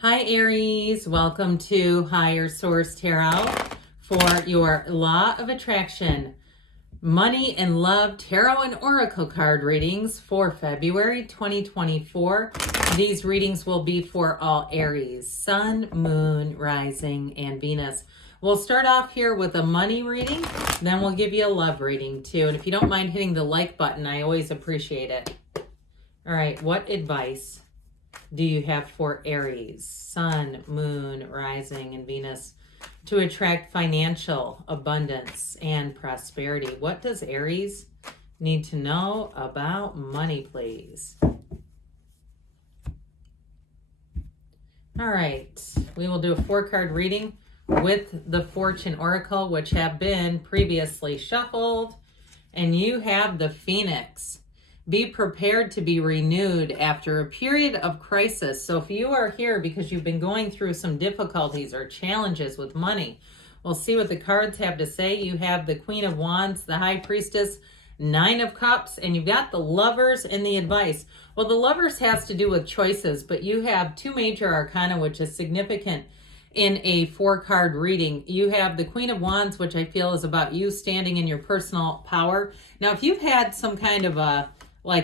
Hi Aries, welcome to Higher Source Tarot for your Law of Attraction, Money and Love Tarot and Oracle card readings for February 2024. These readings will be for all Aries, Sun, Moon, Rising, and Venus. We'll start off here with a money reading, then we'll give you a love reading too. And if you don't mind hitting the like button, I always appreciate it. All right, what advice do you have for Aries, Sun, Moon, Rising, and Venus to attract financial abundance and prosperity? What does Aries need to know about money, please? All right, we will do a 4-card reading with the Fortune Oracle, which have been previously shuffled, and you have the Phoenix. Be prepared to be renewed after a period of crisis. So if you are here because you've been going through some difficulties or challenges with money, we'll see what the cards have to say. You have the Queen of Wands, the High Priestess, Nine of Cups, and you've got the Lovers and the Advice. Well, the Lovers has to do with choices, but you have 2 major arcana, which is significant in a 4-card reading. You have the Queen of Wands, which I feel is about you standing in your personal power. Now, if you've had some kind of a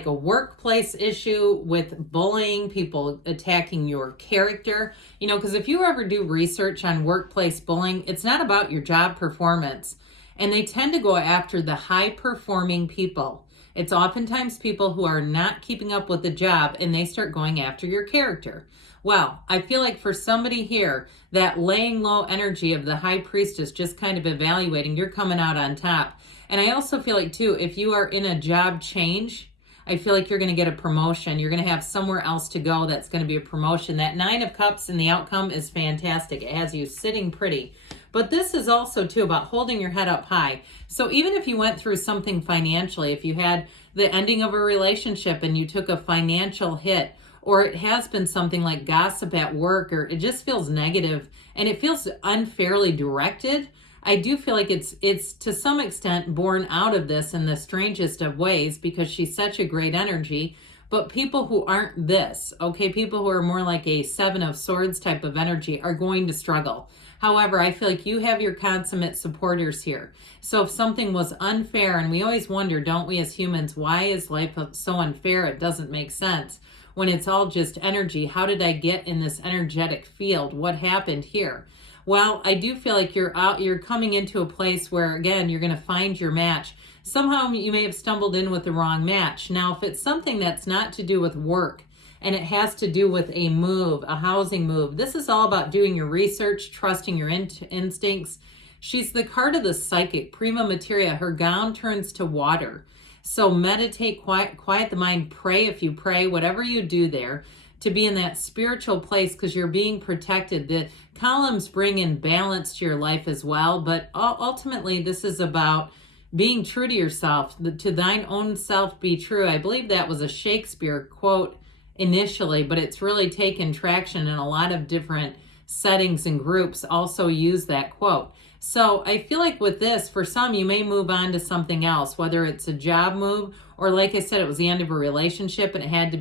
workplace issue with bullying, people attacking your character, because if you ever do research on workplace bullying, it's not about your job performance. And they tend to go after the high-performing people. It's oftentimes people who are not keeping up with the job, and they start going after your character. Well, I feel like for somebody here, that laying low energy of the High Priestess, just kind of evaluating, you're coming out on top. And I also feel like, too, if you are in a job change, I feel like you're going to get a promotion. You're going to have somewhere else to go that's going to be a promotion. That Nine of Cups in the outcome is fantastic. It has you sitting pretty. But this is also, too, about holding your head up high. So even if you went through something financially, if you had the ending of a relationship and you took a financial hit, or it has been something like gossip at work, or it just feels negative and it feels unfairly directed, I do feel like it's to some extent born out of this in the strangest of ways, because she's such a great energy. But people who aren't this, okay, people who are more like a 7 of Swords type of energy are going to struggle. However, I feel like you have your consummate supporters here. So if something was unfair, and we always wonder, don't we as humans, why is life so unfair? It doesn't make sense when it's all just energy. How did I get in this energetic field? What happened here? Well, I do feel like you're coming into a place where, again, you're going to find your match. Somehow you may have stumbled in with the wrong match. Now, if it's something that's not to do with work and it has to do with a move, a housing move, this is all about doing your research, trusting your instincts. She's the card of the psychic, prima materia. Her gown turns to water. So meditate, quiet the mind, pray if you pray, whatever you do there, to be in that spiritual place, because you're being protected. The columns bring in balance to your life as well, but ultimately this is about being true to yourself. To thine own self be true. I believe that was a Shakespeare quote initially, but it's really taken traction, in a lot of different settings and groups also use that quote. So I feel like with this, for some, you may move on to something else, whether it's a job move, or like I said, it was the end of a relationship and it had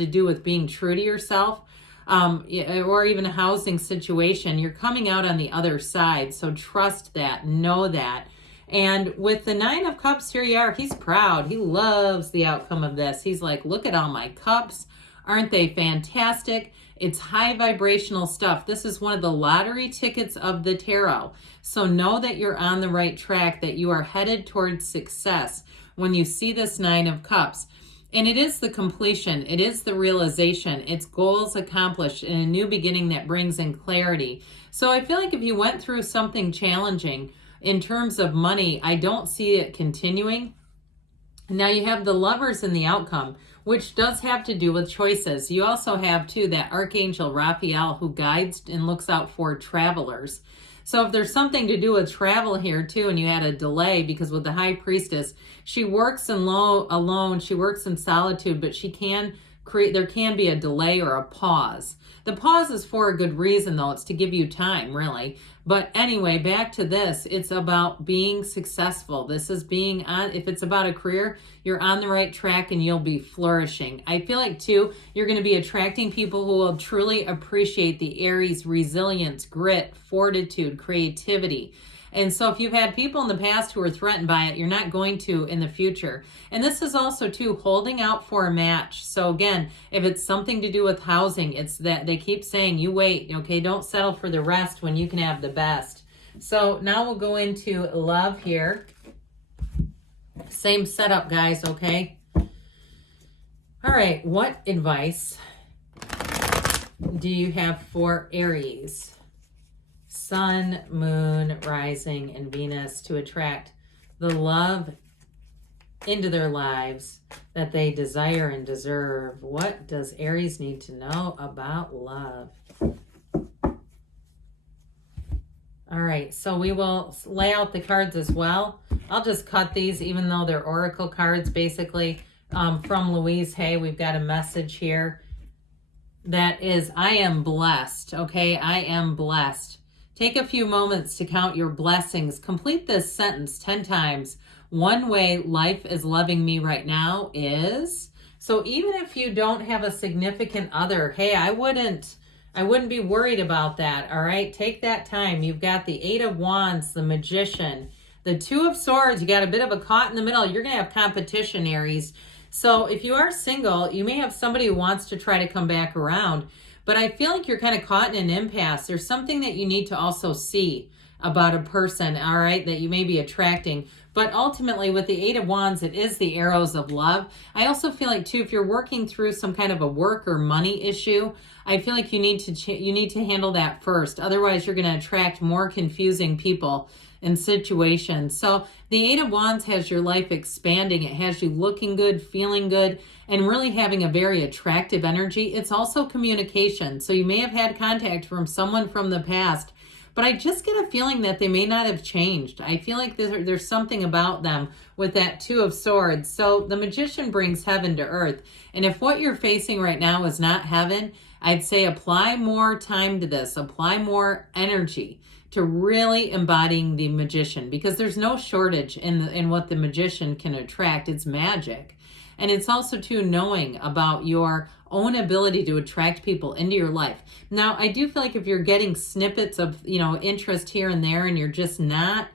to do with being true to yourself, or even a housing situation. You're coming out on the other side. So trust that, know that. And with the Nine of Cups, here you are. He's proud. He loves the outcome of this. He's like, look at all my cups. Aren't they fantastic? It's high vibrational stuff. This is one of the lottery tickets of the tarot. So know that you're on the right track, that you are headed towards success when you see this Nine of Cups. And it is the completion. It is the realization. It's goals accomplished and a new beginning that brings in clarity. So I feel like if you went through something challenging in terms of money, I don't see it continuing. Now you have the Lovers in the outcome, which does have to do with choices. You also have, too, that Archangel Raphael, who guides and looks out for travelers. So if there's something to do with travel here, too, and you had a delay, because with the High Priestess, she works alone, she works in solitude, but she can there can be a delay or a pause. The pause is for a good reason, though. It's to give you time, really. But anyway, back to this. It's about being successful. This is being on, if it's about a career, you're on the right track and you'll be flourishing. I feel like, too, you're going to be attracting people who will truly appreciate the Aries resilience, grit, fortitude, creativity. And so if you've had people in the past who are threatened by it, you're not going to in the future. And this is also, too, holding out for a match. So again, if it's something to do with housing, it's that they keep saying, you wait, okay? Don't settle for the rest when you can have the best. So now we'll go into love here. Same setup, guys, okay? All right, what advice do you have for Aries? Sun, Moon, Rising, and Venus to attract the love into their lives that they desire and deserve. What does Aries need to know about love? All right, so we will lay out the cards as well. I'll just cut these even though they're oracle cards, basically. From Louise Hay, we've got a message here that is, I am blessed, okay? I am blessed. Take a few moments to count your blessings. Complete this sentence 10 times. One way life is loving me right now is... So even if you don't have a significant other, hey, I wouldn't be worried about that, all right? Take that time. You've got the Eight of Wands, the Magician, the Two of Swords. You got a bit of a caught in the middle. You're going to have competition, Aries. So if you are single, you may have somebody who wants to try to come back around. But I feel like you're kind of caught in an impasse. There's something that you need to also see about a person, all right, that you may be attracting. But ultimately, with the Eight of Wands, it is the arrows of love. I also feel like, too, if you're working through some kind of a work or money issue, I feel like you need to handle that first. Otherwise, you're going to attract more confusing people and situations. So the Eight of Wands has your life expanding. It has you looking good, feeling good, and really having a very attractive energy. It's also communication. So you may have had contact from someone from the past, but I just get a feeling that they may not have changed. I feel like there's something about them with that Two of Swords. So the Magician brings heaven to earth. And if what you're facing right now is not heaven, I'd say apply more time to this. Apply more energy to really embodying the Magician, because there's no shortage in what the Magician can attract. It's magic. And it's also, too, knowing about your own ability to attract people into your life. Now, I do feel like if you're getting snippets of, interest here and there and you're just not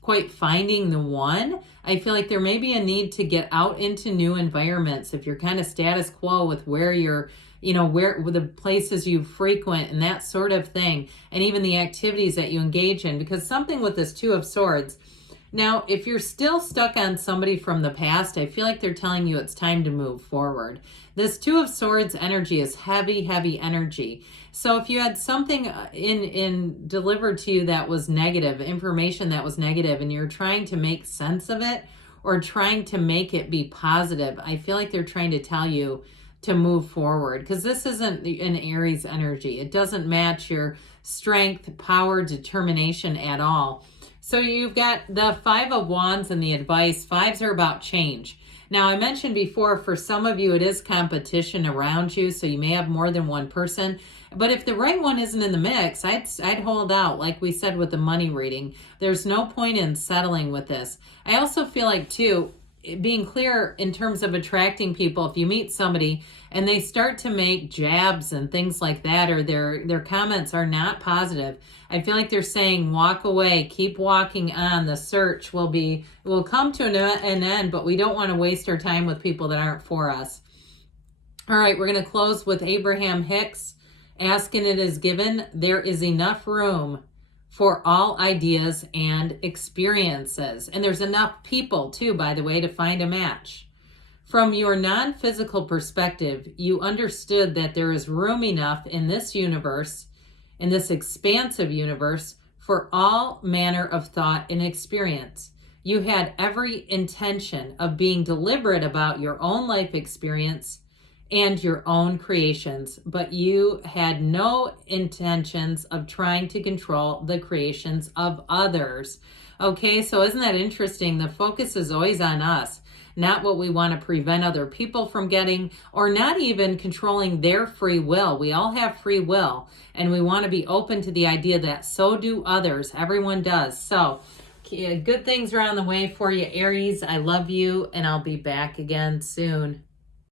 quite finding the one, I feel like there may be a need to get out into new environments. If you're kind of status quo with where you're, where the places you frequent and that sort of thing, and even the activities that you engage in, because something with this Two of Swords. Now, if you're still stuck on somebody from the past, I feel like they're telling you it's time to move forward. This Two of Swords energy is heavy, heavy energy. So if you had something in delivered to you that was negative, information that was negative, and you're trying to make sense of it or trying to make it be positive, I feel like they're trying to tell you to move forward, because this isn't an Aries energy. It doesn't match your strength, power, determination at all. So you've got the Five of Wands and the advice. Fives are about change. Now, I mentioned before, for some of you, it is competition around you, so you may have more than one person. But if the right one isn't in the mix, I'd hold out, like we said with the money reading. There's no point in settling with this. I also feel like, too, being clear in terms of attracting people, if you meet somebody and they start to make jabs and things like that, or their comments are not positive, I feel like they're saying, walk away, keep walking on. The search will come to an end, but we don't want to waste our time with people that aren't for us. All right, we're going to close with Abraham Hicks. Ask and it is given. There is enough room for all ideas and experiences. And there's enough people, too, by the way, to find a match. From your non-physical perspective, you understood that there is room enough in this universe, in this expansive universe, for all manner of thought and experience. You had every intention of being deliberate about your own life experience and your own creations, but you had no intentions of trying to control the creations of others. Okay, so isn't that interesting? The focus is always on us. not what we want to prevent other people from getting, or not even controlling their free will. We all have free will, and we want to be open to the idea that so do others. Everyone does. So good things are on the way for you, Aries. I love you, and I'll be back again soon.